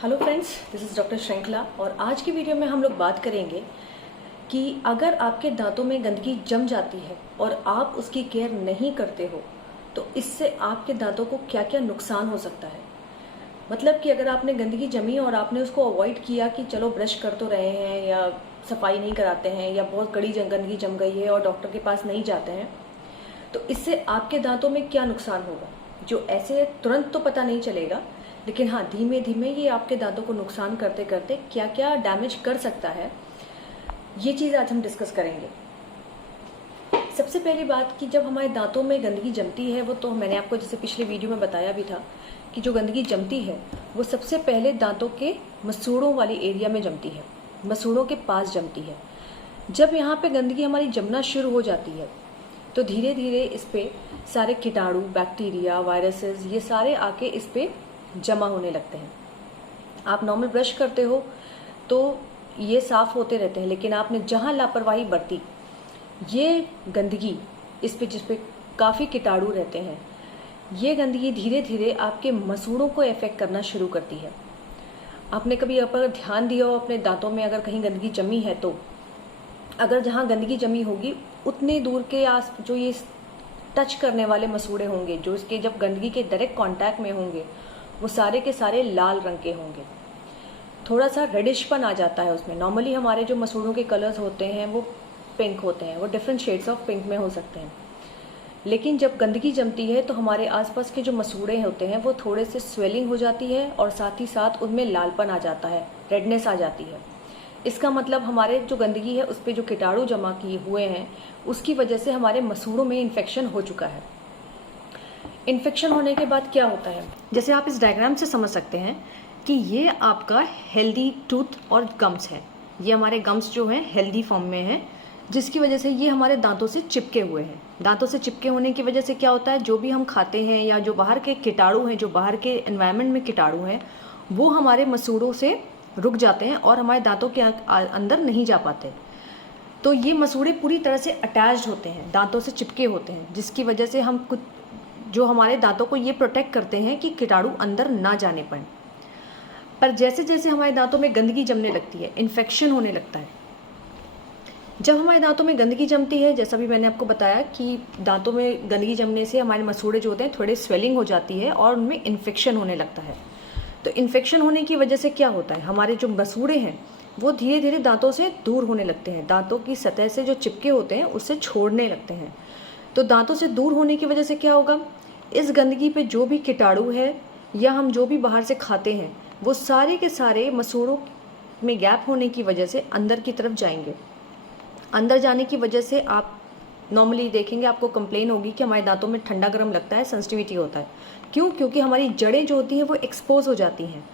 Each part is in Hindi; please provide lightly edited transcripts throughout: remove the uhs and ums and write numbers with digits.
Hello friends, this is doctor श्रृंखला और आज की वीडियो में हम लोग बात करेंगे कि अगर आपके दांतों में गंदगी जम जाती है और आप उसकी केयर नहीं करते हो तो इससे आपके दांतों को क्या क्या नुकसान हो सकता है। मतलब कि अगर आपने गंदगी जमी और आपने उसको अवॉइड किया कि चलो ब्रश कर तो रहे हैं या सफाई नहीं कराते हैं या बहुत कड़ी गंदगी जम गई है और डॉक्टर के पास नहीं जाते हैं, तो इससे आपके दांतों में क्या नुकसान होगा, जो ऐसे तुरंत तो पता नहीं चलेगा, लेकिन हाँ धीमे धीमे ये आपके दांतों को नुकसान करते करते क्या क्या डैमेज कर सकता है, ये चीज़ आज हम डिस्कस करेंगे। सबसे पहली बात कि जब हमारे दांतों में गंदगी जमती है, वो तो मैंने आपको जैसे पिछले वीडियो में बताया भी था कि जो गंदगी जमती है वो सबसे पहले दांतों के मसूड़ों वाली एरिया में जमती है, मसूड़ों के पास जमती है। जब यहाँ पे गंदगी हमारी जमना शुरू हो जाती है तो धीरे धीरे इस पे सारे कीटाणु, बैक्टीरिया, वायरसेस, ये सारे आके इस पे जमा होने लगते हैं। आप नॉर्मल ब्रश करते हो तो ये साफ होते रहते हैं, लेकिन आपने जहाँ लापरवाही बरती, ये गंदगी इस पे जिस पे काफ़ी कीटाणु रहते हैं, ये गंदगी धीरे धीरे आपके मसूड़ों को इफेक्ट करना शुरू करती है। आपने कभी अगर ध्यान दिया हो अपने दांतों में अगर कहीं गंदगी जमी है तो अगर जहाँ गंदगी जमी होगी उतने दूर के आस जो ये टच करने वाले मसूड़े होंगे, जो इसके जब गंदगी के डायरेक्ट कांटेक्ट में होंगे, वो सारे के सारे लाल रंग के होंगे। थोड़ा सा रेडिशपन आ जाता है उसमें। नॉर्मली हमारे जो मसूड़ों के कलर्स होते हैं वो पिंक होते हैं, वो डिफरेंट शेड्स ऑफ पिंक में हो सकते हैं, लेकिन जब गंदगी जमती है तो हमारे आसपास के जो मसूड़े होते हैं वो थोड़े से स्वेलिंग हो जाती है और साथ ही साथ उनमें लालपन आ जाता है, रेडनेस आ जाती है। इसका मतलब हमारे जो गंदगी है उस पर जो कीटाणु जमा किए हुए हैं उसकी वजह से हमारे मसूड़ों में इन्फेक्शन हो चुका है। इन्फेक्शन होने के बाद क्या होता है, जैसे आप इस डायग्राम से समझ सकते हैं कि ये आपका हेल्दी टूथ और गम्स है। ये हमारे गम्स जो हैं हेल्दी फॉर्म में हैं, जिसकी वजह से ये हमारे दांतों से चिपके हुए हैं। दांतों से चिपके होने की वजह से क्या होता है, जो भी हम खाते हैं या जो बाहर के कीटाणु हैं, जो बाहर के एनवायरनमेंट में कीटाणु हैं, वो हमारे मसूड़ों से रुक जाते हैं और हमारे दांतों के अंदर नहीं जा पाते। तो ये मसूड़े पूरी तरह से अटैच्ड होते हैं, दांतों से चिपके होते हैं, जिसकी वजह से हम कुछ जो हमारे दांतों को ये प्रोटेक्ट करते हैं कि कीटाणु अंदर ना जाने पाए। पर जैसे जैसे हमारे दांतों में गंदगी जमने लगती है, इन्फेक्शन होने लगता है। जब हमारे दांतों में गंदगी जमती है, जैसा भी मैंने आपको बताया कि दांतों में गंदगी जमने से हमारे मसूड़े जो होते हैं थोड़े स्वेलिंग हो जाती है और उनमें इन्फेक्शन होने लगता है। तो इन्फेक्शन होने की वजह से क्या होता है, हमारे जो मसूड़े हैं वो धीरे धीरे दांतों से दूर होने लगते हैं, दांतों की सतह से जो चिपके होते हैं उससे छोड़ने लगते हैं। तो दांतों से दूर होने की वजह से क्या होगा, इस गंदगी पे जो भी कीटाणु है या हम जो भी बाहर से खाते हैं वो सारे के सारे मसूड़ों में गैप होने की वजह से अंदर की तरफ जाएंगे। अंदर जाने की वजह से आप नॉर्मली देखेंगे, आपको कंप्लेन होगी कि हमारे दांतों में ठंडा गर्म लगता है, सेंसिटिविटी होता है। क्यों? क्योंकि हमारी जड़ें जो होती हैं वो एक्सपोज हो जाती हैं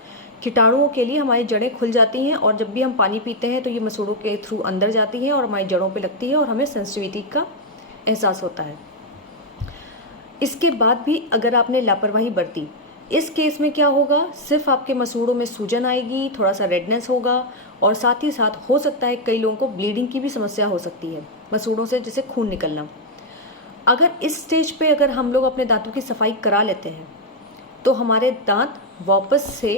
कीटाणुओं के लिए, हमारी जड़ें खुल जाती हैं और जब भी हम पानी पीते हैं तो ये मसूड़ों के थ्रू अंदर जाती हैं और हमारी जड़ों पे लगती है और हमें सेंसिटिविटी का एहसास होता है। इसके बाद भी अगर आपने लापरवाही बरती, इस केस में क्या होगा, सिर्फ आपके मसूड़ों में सूजन आएगी, थोड़ा सा रेडनेस होगा और साथ ही साथ हो सकता है कई लोगों को ब्लीडिंग की भी समस्या हो सकती है, मसूड़ों से जैसे खून निकलना। अगर इस स्टेज पे अगर हम लोग अपने दांतों की सफाई करा लेते हैं तो हमारे दांत वापस से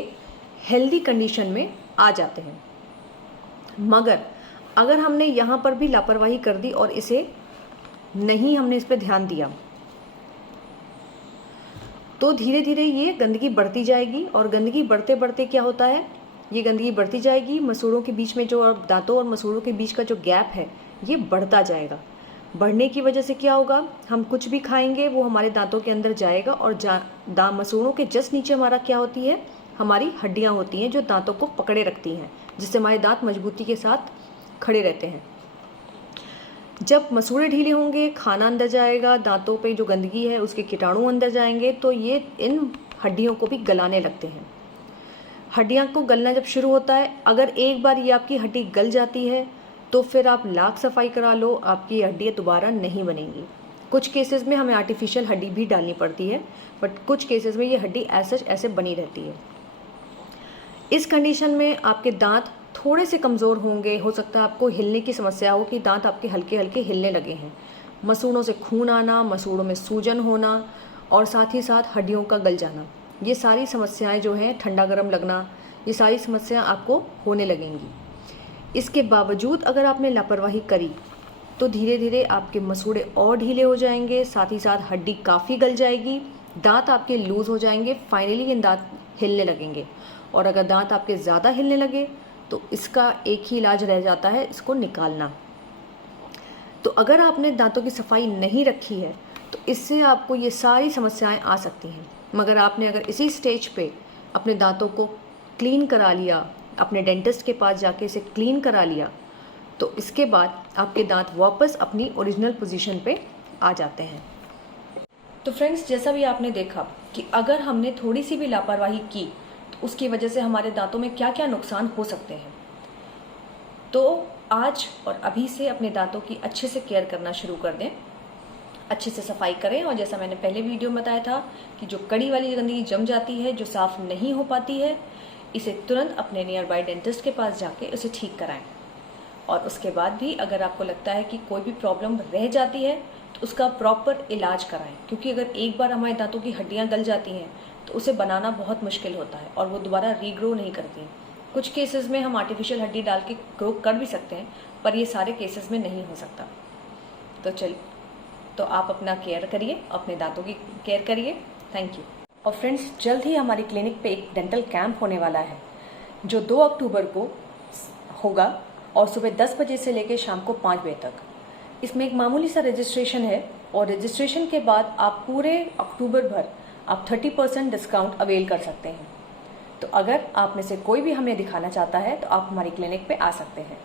हेल्दी कंडीशन में आ जाते हैं। मगर अगर हमने यहाँ पर भी लापरवाही कर दी और हमने इस पर ध्यान दिया तो धीरे धीरे ये गंदगी बढ़ती जाएगी और गंदगी बढ़ते बढ़ते क्या होता है, ये गंदगी बढ़ती जाएगी, मसूड़ों के बीच में जो दांतों और मसूड़ों के बीच का जो गैप है ये बढ़ता जाएगा। बढ़ने की वजह से क्या होगा, हम कुछ भी खाएंगे वो हमारे दांतों के अंदर जाएगा और मसूड़ों के जस्ट नीचे हमारा क्या होती है, हमारी हड्डियाँ होती हैं जो दांतों को पकड़े रखती हैं, जिससे हमारे दांत मजबूती के साथ खड़े रहते हैं। जब मसूड़े ढीले होंगे, खाना अंदर जाएगा, दांतों पे जो गंदगी है उसके कीटाणु अंदर जाएंगे तो ये इन हड्डियों को भी गलाने लगते हैं। हड्डियाँ को गलना जब शुरू होता है, अगर एक बार ये आपकी हड्डी गल जाती है तो फिर आप लाख सफाई करा लो, आपकी हड्डियाँ दोबारा नहीं बनेंगी। कुछ केसेस में हमें आर्टिफिशियल हड्डी भी डालनी पड़ती है, बट कुछ केसेस में ये हड्डी ऐसे बनी रहती है। इस कंडीशन में आपके दांत थोड़े से कमज़ोर होंगे, हो सकता है आपको हिलने की समस्या हो कि दांत आपके हल्के हल्के हिलने लगे हैं, मसूड़ों से खून आना, मसूड़ों में सूजन होना और साथ ही साथ हड्डियों का गल जाना, ये सारी समस्याएं जो हैं, ठंडा गर्म लगना, ये सारी समस्याएं आपको होने लगेंगी। इसके बावजूद अगर आपने लापरवाही करी तो धीरे धीरे आपके मसूड़े और ढीले हो जाएंगे, साथ ही साथ हड्डी काफ़ी गल जाएगी, दांत आपके लूज़ हो जाएंगे, फाइनली ये दांत हिलने लगेंगे। और अगर दांत आपके ज़्यादा हिलने लगे तो इसका एक ही इलाज रह जाता है, इसको निकालना। तो अगर आपने दांतों की सफाई नहीं रखी है तो इससे आपको ये सारी समस्याएं आ सकती हैं। मगर आपने अगर इसी स्टेज पे अपने दांतों को क्लीन करा लिया, अपने डेंटिस्ट के पास जाके इसे क्लीन करा लिया, तो इसके बाद आपके दांत वापस अपनी ओरिजिनल पोजीशन पे आ जाते हैं। तो फ्रेंड्स, जैसा भी आपने देखा कि अगर हमने थोड़ी सी भी लापरवाही की तो उसकी वजह से हमारे दांतों में क्या क्या नुकसान हो सकते हैं। तो आज और अभी से अपने दांतों की अच्छे से केयर करना शुरू कर दें, अच्छे से सफाई करें। और जैसा मैंने पहले वीडियो में बताया था कि जो कड़ी वाली गंदगी जम जाती है, जो साफ नहीं हो पाती है, इसे तुरंत अपने नियर बाय डेंटिस्ट के पास जाके उसे ठीक कराएं। और उसके बाद भी अगर आपको लगता है कि कोई भी प्रॉब्लम रह जाती है तो उसका प्रॉपर इलाज कराएं, क्योंकि अगर एक बार हमारे दांतों की हड्डियां गल जाती हैं तो उसे बनाना बहुत मुश्किल होता है और वो दोबारा रीग्रो नहीं करती हैं। कुछ केसेस में हम आर्टिफिशियल हड्डी डाल के ग्रो कर भी सकते हैं, पर ये सारे केसेस में नहीं हो सकता। तो चलिए, तो आप अपना केयर करिए, अपने दांतों की केयर करिए। Thank you. और फ्रेंड्स, जल्द ही हमारी क्लिनिक पे एक डेंटल कैंप होने वाला है जो 2 अक्टूबर को होगा और सुबह 10 बजे से लेकर शाम को 5 बजे तक। इसमें एक मामूली सा रजिस्ट्रेशन है और रजिस्ट्रेशन के बाद आप पूरे अक्टूबर भर आप 30% डिस्काउंट अवेल कर सकते हैं। तो अगर आप में से कोई भी हमें दिखाना चाहता है तो आप हमारी क्लिनिक पे आ सकते हैं।